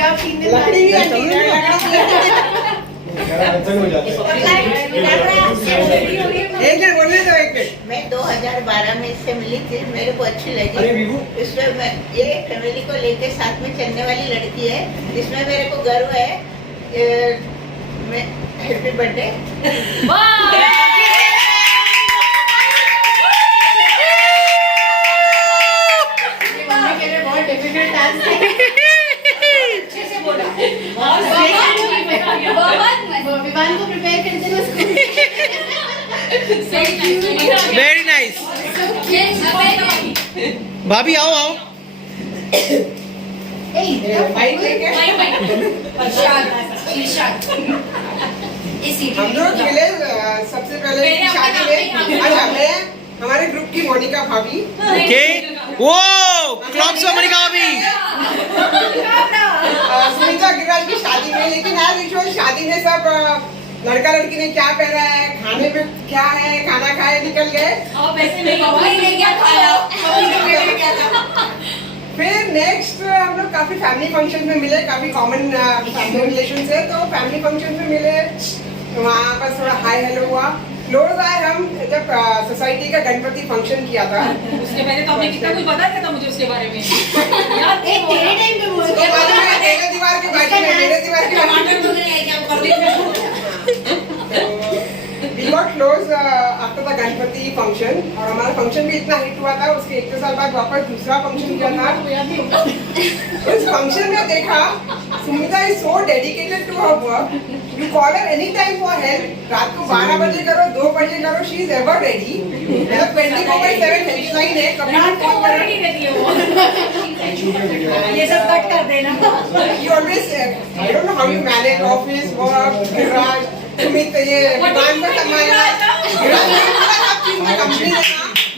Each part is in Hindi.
जब 3 दिन लकड़ी भी आंटी एक मिनट बोलने दो, एक मिनट। मैं 2012 में इससे मिली थी, मेरे को अच्छी लगी। इसमें मैं ये फैमिली को लेके साथ में चलने वाली लड़की है, इसमें मेरे को गर्व है। मैं हैप्पी बर्थडे। बहुत डिफिकल्ट टास्क है। अच्छे से बोला। विवान को प्रिपेयर करते हैं उसको। Very nice. भाभी आओ आओ। हम लोग मिले सबसे पहले शादी में। अच्छा, मैं हमारे ग्रुप की मोनिका भाभी। ओके, वो क्लॉक्स में मनिका भाभी। सुनीता गिरिराज की शादी में, लेकिन आज यूजुअल शादी में सब लड़का लड़की ने क्या पहना है, खाने में क्या है, खाना खाए निकल गए। फिर नेक्स्ट हम लोग काफी फैमिली फंक्शन में मिले, काफी कॉमन फैमिली रिलेशन है, तो फैमिली फंक्शन में मिले, वहाँ पर थोड़ा हाय हेलो हुआ। क्लोज आए हम जब सोसाइटी का गणपति फंक्शन किया था। उसके पहले तो आपने कितना कुछ बता दिया था मुझे उसके बारे में। तेरे टाइम पे बोल उसके बाद में मेरे दीवार के बाजू में, मेरे दीवार के बाजू में we got close after the Ganpati function, और हमारा फंक्शन भी इतना हिट हुआ था, उसके 1 साल बाद वापस दूसरा फंक्शन किया था। उस फंक्शन में देखा Sumita is so dedicated to her work. You call her any time for help, रात को 12 बजे करो, 2 बजे करो, शी इज एवर रेडी। मतलब 24/7 हेल्पलाइन है, कभी भी फोन करो। ये सब कट कर देना। You always I don't know how you manage office work, garage, Sumit ये दुकान को संभालना, कंपनी देना,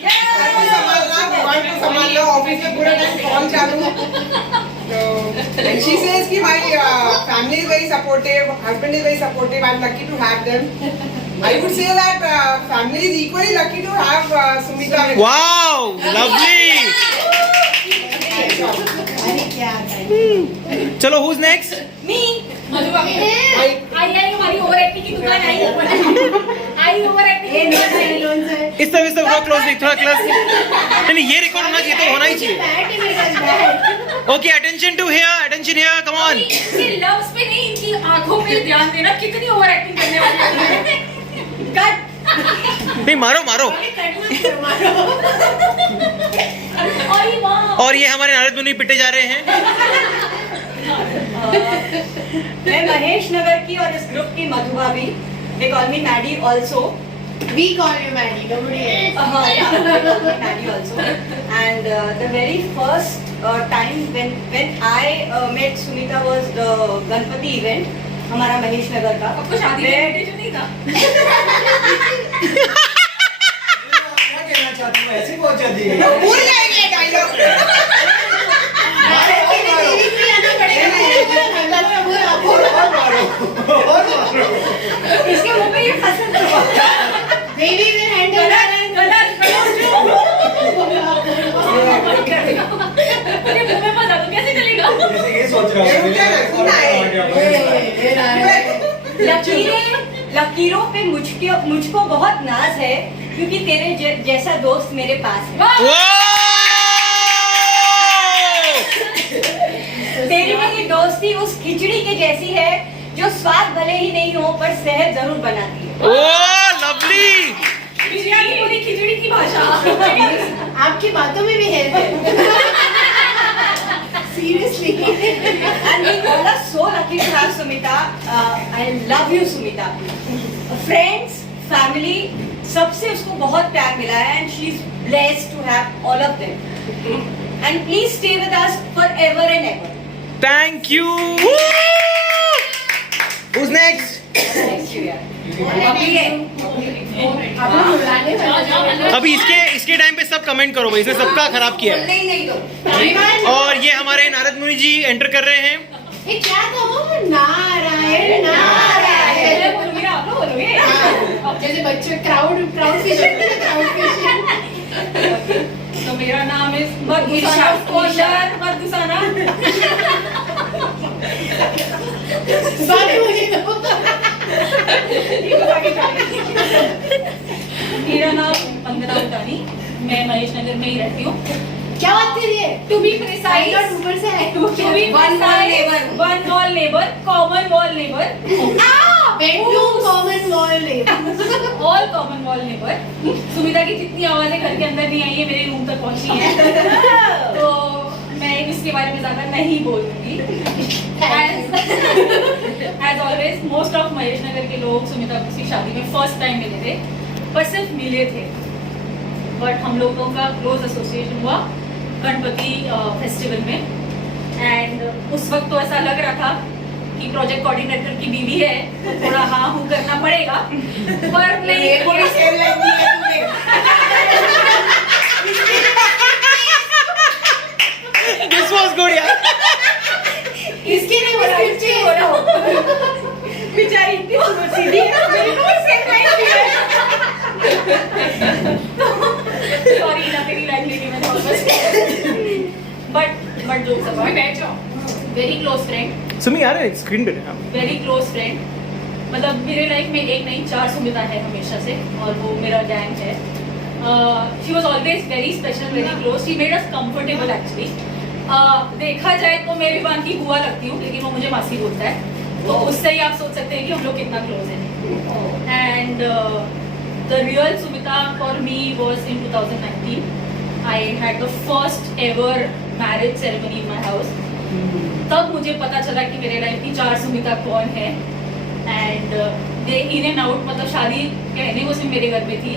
घर को संभालना, दुकान को संभालना, ऑफिस में पूरा टाइम कॉल चालू। So and she says कि my family is very supportive, husband is very supportive. I'm lucky to have them. I would say that family is equally lucky to have Sumita. Wow, lovely. चलो, who's next? मी मधुबाबी आई हमारी ओवर एक्टिंग की दुकान आई ओवर एक्टिंग की दुकान आई। इस तरह से थोड़ा क्लोज, थोड़ा क्लोज। नहीं, ये रिकॉर्ड होना चाहिए, तो होना ही चाहिए। Okay, attention to here, attention here, come on. इनकी लव्स पे नहीं, इनकी आंखों पे ध्यान देना, कितनी ओवर एक्टिंग करने वाली है। कट। नहीं, मारो मारो। और ये हमारे नारद मुनि पिटे जा रहे हैं। मैं महेश नगर की और इस ग्रुप की मधुबाबी। They call me Maddie also. We call you Maddie, nobody else. Yeah, they call me Maddie also. And the very first time when I met Sunita was the Ganpati event, हमारा महेश नगर का। आपको शादी का invitation नहीं था? क्या कहना चाहती हूँ, ऐसे पहुंचा दी। भूल जाएंगे डायलॉग। इसके मुंह पे ये फसल Baby will handle that. मुझे मुंह में फंसा दो, कैसे चलेगा? जैसे ये सोच रहा लकीरों पे मुझको बहुत नाज है, क्योंकि तेरे जैसा दोस्त मेरे पास है। तेरी मेरी दोस्ती उस खिचड़ी के जैसी है, जो स्वाद भले ही नहीं हो पर सेहत जरूर बनाती है। ओह, लवली। बिरयानी पूरी खिचड़ी की भाषा। आपकी बातों में भी हेल्प है। Seriously. And we all are so lucky to have Sumita. I love you, Sumita. Friends, family, सबसे उसको बहुत प्यार मिला है, and she is blessed to have all of them. And please stay with us forever and ever. Thank you. Who's next? अभी इसके टाइम पे सब कमेंट करो भाई, इसने सबका खराब किया है। नहीं तो और ये हमारे नारद मुनि जी एंटर कर रहे हैं। ये क्या था वो? नारायण नारायण। बोलोगे आप लोग बोलोगे? जैसे बच्चे क्राउड फिशिंग। तो मेरा नाम है मधुसाना। मैं महेश नगर में ही रहती हूँ. क्या बात कर रही है? To be I precise, got ऊपर से है. to be One wall precise, neighbor. one wall neighbor, common wall neighbor, Bedroom common wall neighbor. all common wall neighbor. Sumita की जितनी आवाजें घर के अंदर नहीं आई है मेरे रूम तक पहुंची हैं. तो मैं इसके बारे में ज्यादा नहीं बोलूंगी. As always, most of Mahesh नगर के लोग सुमिता की शादी में फर्स्ट टाइम मिले थे, पर सिर्फ मिले थे. बट हम लोगों का क्लोज एसोसिएशन हुआ गणपति फेस्टिवल में. एंड उस वक्त तो ऐसा लग रहा था कि प्रोजेक्ट कोऑर्डिनेटर की बीवी है तो थोड़ा हाँ हूँ करना पड़ेगा, पर नहीं. थोड़ी सेल लाइन दी है तूने. This was good यार. इसके लिए वो स्क्रिप्ट चाहिए हो रहा. बेचारी इतनी सीधी है, मेरे को सेम लाइन दी है. सॉरी ना तेरी लाइन लेके मैं वापस. बट जोक्स अपार्ट, बैठ जाओ. वेरी क्लोज फ्रेंड, सुमी यार स्क्रीन पे है. Very close friend. मतलब मेरे लाइफ में एक नहीं 4 सुमिता है हमेशा से, और वो मेरा गैंग है. She was always very special, very close. She made us comfortable actually. देखा जाए तो मैं भी बान की बुआ लगती हूँ, लेकिन वो मुझे मासी बोलता है, तो उससे ही आप सोच सकते हैं कि हम लोग कितना क्लोज हैं. And the real Sumita for me was in 2019. I had the first ever marriage ceremony in my house. तब मुझे पता चला कि मेरे लाइफ की 4 सुमिता कौन है. And they in and out, मतलब शादी कहने को सिर्फ मेरे घर पे थी,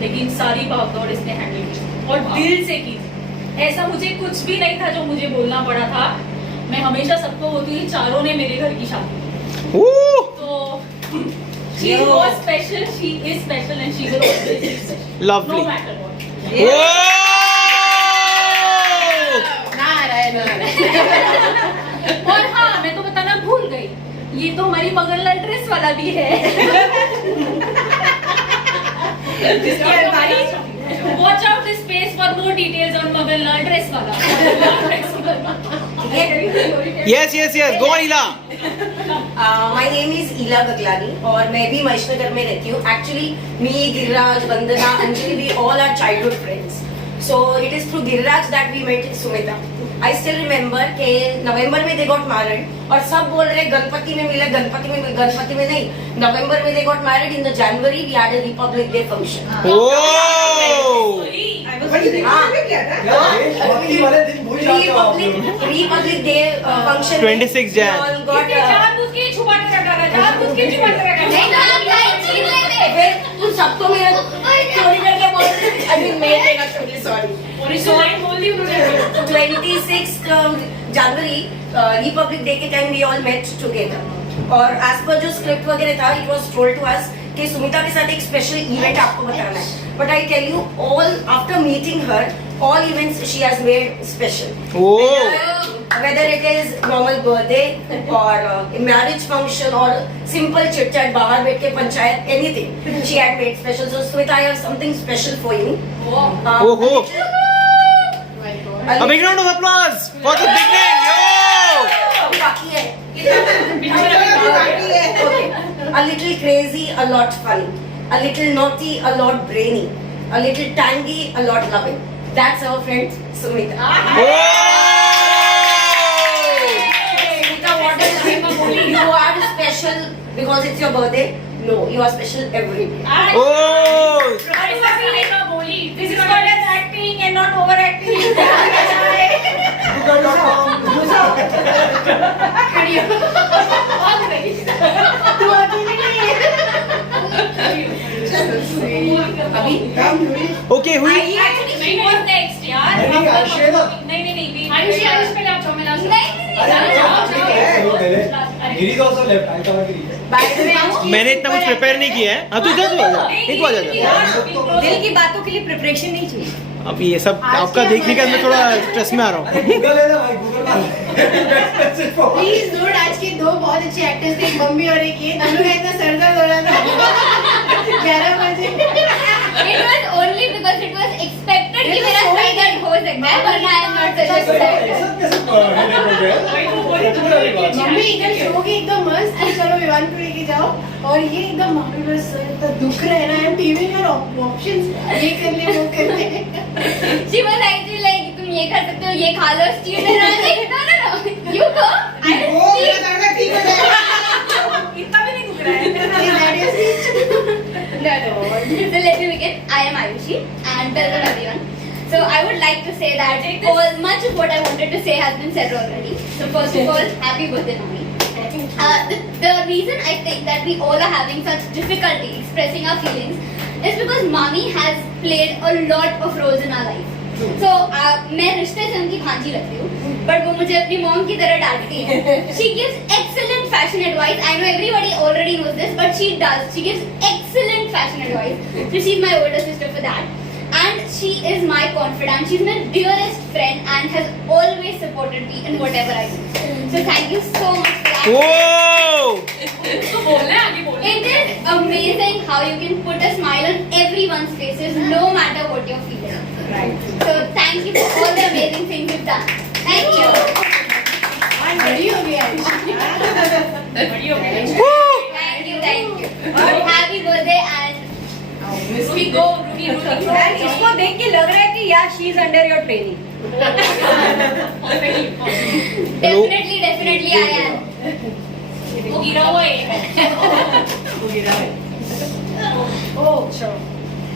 लेकिन सारी भागदौड़ इसने हैंडल की और दिल से की. ऐसा मुझे कुछ भी नहीं था जो मुझे बोलना पड़ा था. मैं हमेशा सबको बोलती थी चारों ने मेरे घर की शादी की. तो she was special, she is special, and she will always be special. Lovely. No matter what. और हाँ, मैं तो बताना भूल गई, ये तो हमारी मगनलाल ड्रेस वाला भी है. Watch out this space for more details on Maganlal dress वाला. Yes. Go on, Ila. My name is Ila Gaglani और मैं भी महेश नगर में रहती हूँ. Actually me, Giriraj, Vandana, Anjali, we all are childhood friends. So it is through Giriraj that we met Sumita. I still remember के नवंबर में दे गॉट मैरिड और सब बोल रहे गणपति में मिले, गणपति में नहीं, नवंबर में they got married. In the January we had a republic day function. Oh. Republic day function 26 Jan. तू सबको मेरा चोरी करके बोल रही. आई मीन मैं तेरा चोरी, सॉरी. 26 जनवरी रिपब्लिक डे के time we all met together. और एज पर जो स्क्रिप्ट वगैरह था, it was told to us कि सुमिता के साथ एक स्पेशल इवेंट आपको बताना है. But I tell you, all after meeting her, all events she has made special. Whether it is normal birthday or a marriage function or simple chit chat, bahar बैठ के panchayat, anything she had made special. So Smita, I have something special for you. A big round of applause for the big name. Yo. बाकी है. Okay. A little crazy, a lot funny. A little naughty, a lot brainy. A little tangy, a lot loving. That's our friend Sumita. Sumita, what does it mean? You are special because it's your birthday? No, you are special every day. This is called as acting and not overacting. Okay, हुई. Actually, she was next, यार. नहीं, आयुषी है ना? नहीं. आयुषी पहले आप जाओ, मैं last. Giri is also left. I thought Giri. By the way, मैंने इतना कुछ प्रिपेयर नहीं किया है. हाँ तू इधर तो आजा. दिल की बातों के लिए प्रिपरेशन नहीं चाहिए. अब ये सब आपका देखने का मैं थोड़ा स्ट्रेस में आ रहा हूँ. Google है ना भाई, Google मार. प्लीज डूड, आज के 2 बहुत अच्छे एक्टर्स थे, एक मम्मी और एक ये. दोनों का इतना सर दर्द हो रहा था 11 बजे. It was only because it was expected कि मेरा side हो सकता है, वरना I am not such a side. Mummy इधर शो के एकदम मस्त. चलो विवाह दुकान पे लेके जाओ और ये एकदम इतना दुख रहा है ना, I am giving her options, ये कर ले वो कर ले। She was actually like, तुम ये कर सकते हो, ये खा लो, steam में डाल के। No, no, no. You go. I will वो steam. मेरा दर्द ठीक हो जाएगा। इतना भी नहीं दुख रहा है So let me begin. I am Ayushi and welcome everyone. So I would like to say that much of what I wanted to say has been said already. So first of all, happy birthday, Mami. The reason I think that we all are having such difficulty expressing our feelings is because Mami has played a lot of roles in our life. So मैं रिश्ते से उनकी भांजी लगती हूँ, but वो मुझे अपनी मॉम की तरह डांटती है. She gives excellent fashion advice. I know everybody already knows this, but she does. She gives excellent fashion advice. So she's my older sister for that. And she is my confidant. She's my dearest friend and has always supported me in whatever I do. So thank you so much for that. Whoa! तो बोलना है, आगे बोलना है। It is amazing how you can put a smile on everyone's faces no matter what you're feeling. Right. So thank you for all the amazing things you've done. Thank you. बड़ी हो गई बड़ी हो गई। Thank you, thank you. Happy birthday and Ruhi go, Ruhi Ruhi go। And इसको देख के लग रहा है कि यार she is under your training. definitely I am. वो गिरा हुआ है।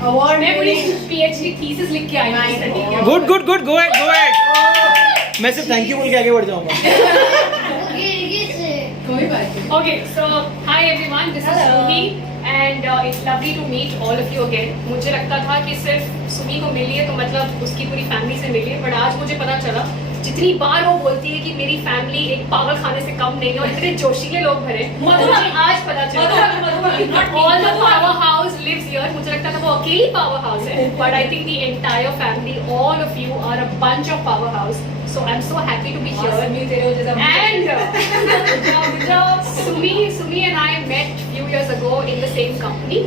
अवार्ड मैं पूरी PhD thesis लिख के आई हूँ। Good good good, go ahead go ahead. मैं सिर्फ थैंक यू बोल के आगे बढ़ जाऊंगा। कोई बात नहीं। Okay, so hi everyone, this is Ruhi and it's lovely to meet all of you again. मुझे लगता था कि सिर्फ सुमी को मिली है तो मतलब उसकी पूरी फैमिली से मिली है, बट आज मुझे पता चला जितनी बार वो बोलती है कि मेरी फैमिली एक पागल खाने से कम नहीं है और इतने जोशीले लोग भरे, मुझे आज पता चला all the powerhouse lives here. मुझे लगता था वो अकेली पावर हाउस है, but I think the entire family, all of you are a bunch of powerhouse. So I'm so happy to be here. And Sumi and I met few years ago in the same company.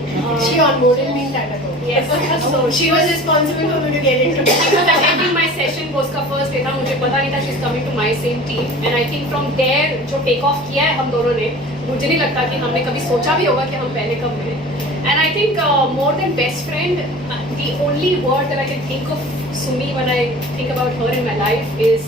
She onboarded me in Tata Co. Yes. So She was responsible for me to get into it. she was attending my session. वो उसका first day था, मुझे पता नहीं था she's coming to my same team. And I think from there जो take off किया है हम दोनों ने, मुझे नहीं लगता कि हमने कभी सोचा भी होगा कि हम पहले कब मिले. And I think more than best friend, the only word that I can think of Sumi when I think about her in my life is,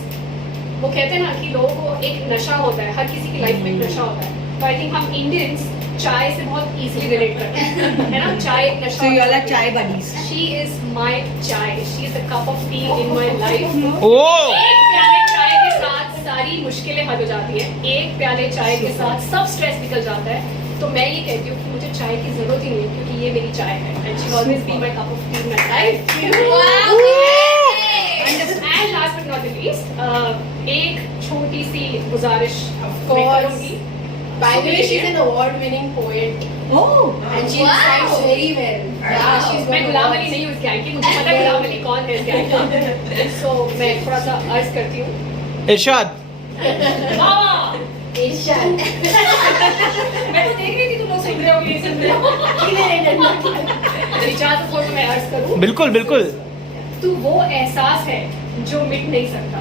वो कहते हैं ना कि लोगों को एक नशा होता है, हर किसी की लाइफ में एक नशा होता है. तो आई थिंक हम इंडियंस चाय से बहुत इजीली रिलेट करते हैं, है ना? चाय एक नशा. So you all are chai buddies. She is my chai. She is a cup of tea in my life. Oh! एक प्याले चाय के साथ सारी मुश्किलें हल हो जाती है. एक प्याले चाय के साथ सब स्ट्रेस निकल जाता है. तो मैं ये कहती हूँ कि मुझे चाय की जरूरत ही नहीं है क्योंकि ये मेरी चाय है. And she always be my cup of tea in my life. And last but not the least, एक छोटी सी गुजारिश मैं करूँगी. By the way, she's an award-winning poet Oh. and she recites very well. Yeah, she's मैं one गुलाम of अली नहीं हूँ इस गैंग की, मुझे पता है गुलाम अली कौन है इस गैंग का. So मैं थोड़ा सा अर्ज करती हूँ. इरशाद। Asian. मैं तो देख रही थी तुम लोग सुन रहे हो ये सुन रहे हो. इजाजत हो तो मैं अर्ज करूँ. बिल्कुल बिल्कुल। तू वो एहसास है जो मिट नहीं सकता.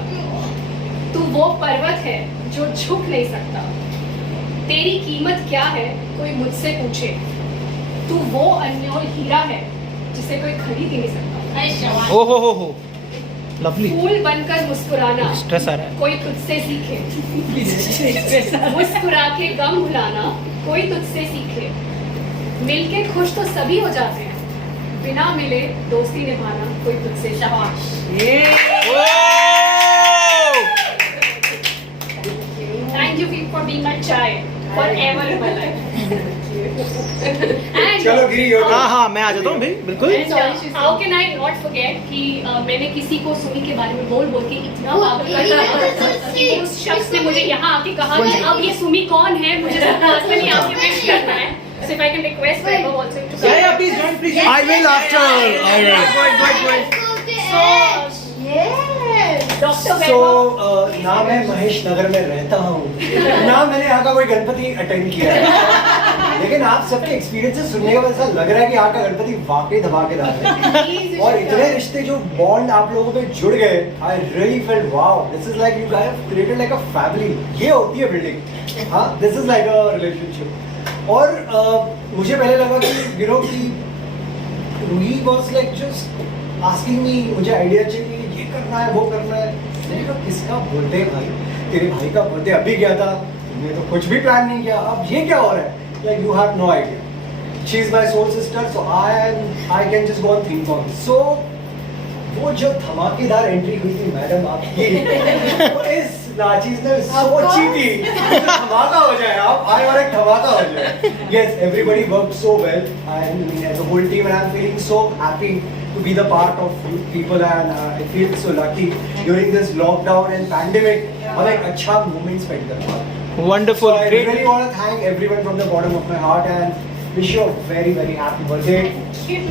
तू वो पर्वत है जो झुक नहीं सकता. तेरी कीमत क्या है कोई मुझसे पूछे. तू वो अनमोल हीरा है जिसे कोई खरीद ही नहीं सकता. ओ हो लवली। फूल बनकर मुस्कुराना स्ट्रेस आ रहा है। कोई तुझसे सीखे. मुस्कुरा के गम भुलाना कोई तुझसे सीखे. मिलके खुश तो सभी हो जाते हैं, बिना मिले दोस्ती निभाना कोई तुझसे. शाबाश. Thank you for being my chai forever in my life. And चलो गिरी हो हाँ हाँ मैं आ जाता हूँ भाई बिल्कुल। and how can I not forget कि मैंने किसी को सुमी के बारे में बोल बोल के इतना पागल कर दिया कि उस शख्स ने मुझे यहाँ आके कहा कि अब ये सुमी कौन है, मुझे पर्सनली आपसे विश करना है. So if I can request Vaibhav also to come. Yeah, please join, please. I will after. I will. Go ahead. Yes. Dr. So, Vaibhav. ना मैं महेश नगर में रहता हूँ, ना मैंने यहाँ का कोई गणपति अटेंड किया है. लेकिन आप सबके एक्सपीरियंसेस सुनने के बाद ऐसा लग रहा है कि यहाँ का गणपति वाकई धमाकेदार है और इतने रिश्ते जो बॉन्ड आप लोगों में जुड़ गए I really felt wow this is like you guys have created like a family ये होती है बिल्डिंग हाँ this is like a relationship और मुझे पहले लगा कि यू नो कि Ruhi was like just asking me मुझे आइडिया चाहिए ये करना है वो करना है मैंने कहा किसका बर्थडे भाई तेरे भाई का बर्थडे अभी गया था तुमने तो कुछ भी प्लान नहीं किया अब ये क्या हो रहा है like you have no idea she is my soul sister so I can just go on think on so वो जो धमाकेदार एंट्री हुई थी मैडम आपकी वो इस नाचीज ने सोची थी धमाका हो जाए आप आए और एक धमाका हो जाए yes everybody worked so well and the whole team and I'm feeling so happy to be the part of you people and I feel so lucky during this lockdown and pandemic हम एक अच्छा moment spend कर पा रहे हैं Wonderful, So I great. really want to thank everyone from the bottom of my heart and wish you a very, very happy birthday.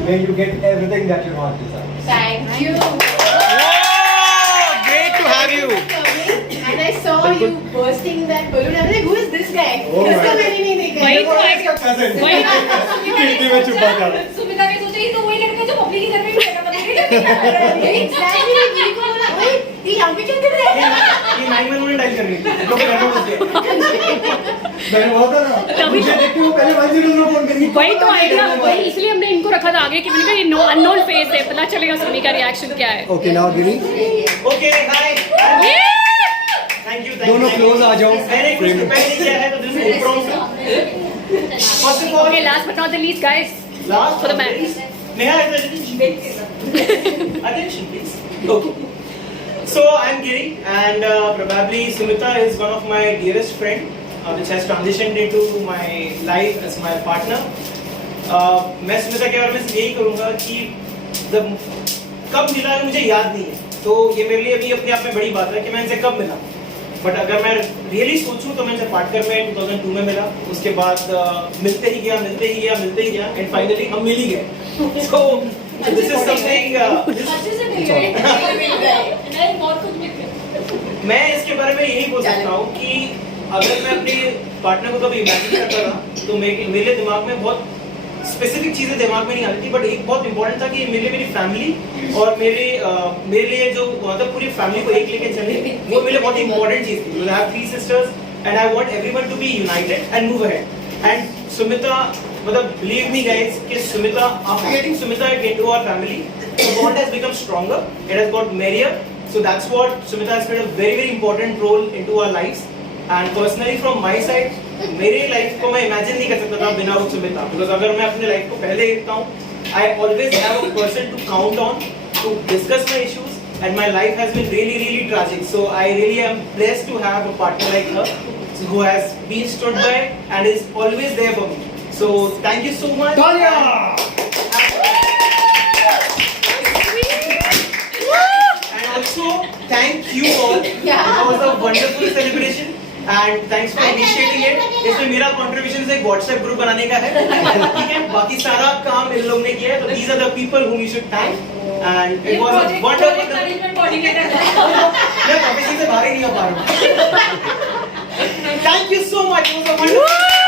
May you get everything that your heart desires. Thank you. Wow, great to have you. And I saw you bursting that balloon. I was like, who is this guy? Oh इसका my मैंने नहीं देखा. वही तो है. इसका cousin. वही खिड़की में छुपा था. सुमिता ने सोचा ये तो वही लड़का जो पब्लिक के घर में भी रहता था Exactly. मेरे को बोला, ओए, ये यहाँ पे क्या कर रहा है? ये 911 डायल कर रही थी. लोग घर में बस मैंने बोला था ना तभी मुझे देख के वो पहले 100 फोन करेंगी वही तो आइडिया वही इसलिए हमने इनको रखा था आगे कि मैंने कहा ये अननोन फेस है पता चलेगा सुमी का रिएक्शन क्या है okay now Giri Okay, hi. Thank you. दोनों क्लोज आ जाओ मैंने कुछ प्रिपेयर नहीं किया है तो this is impromptu. First of all, okay last but not the least guys last For the but man. least, may I have attention? Attention, please. Okay. So I'm Giri, and probably Sumita is one of my dearest friend, which has transitioned into my life as my partner. मैं सुमिता के बारे में सिर्फ यही करूँगा कि जब कब मिला है मुझे याद नहीं है, तो ये मेरे लिए भी अपने आप में बड़ी बात है कि मैं इनसे कब मिला. बट अगर मैं रियली सोचूं तो मैं इनसे पार्टनर में 2002 में मिला, उसके बाद मिलते ही गया एंड फाइनली हम मिल ही गए. सो दिस इज समथिंग अच्छे से मिल गए नहीं बहुत कुछ मिल गए मैं इसके बारे में यही बोल सकता हूँ कि अगर मैं अपने पार्टनर को कभी इमेजिन करता था तो मेरे दिमाग में बहुत स्पेसिफिक चीजें दिमाग में नहीं आती थी, बट एक बहुत इंपॉर्टेंट था कि मेरी फैमिली और मेरे लिए जो मतलब पूरी फैमिली को एक लेके चले वो मेरे लिए बहुत इंपॉर्टेंट चीज थी. I have 3 sisters and I want everyone to be united and move ahead. And Sumita मतलब बिलीव मी गाइस कि Sumita after getting Sumita into our family the bond has become stronger, it has got merrier, so that's what Sumita has played a very very important role into our lives. And personally from my side मेरे लाइफ को मैं इमेजिन नहीं कर सकता था बिना सुमिता, बिकॉज अगर मैं अपने लाइफ को पहले देखता हूँ I always have a person to count on to discuss my issues and my life has been really tragic, so I really am blessed to have a partner like her who has been stood by and is always there for me. So thank you so much. And also thank you all. Yeah. It was a wonderful celebration and thanks for initiating it. इसमें मेरा contribution एक WhatsApp group बनाने का है, ठीक है? बाकी सारा काम इन लोग ने किया है, तो these are the people whom you should thank. And it was a wonderful. Management coordinator मैं प्रोफेशन से बाहर ही नहीं आ पा रहा हूँ. Thank you so much. It was a wonderful.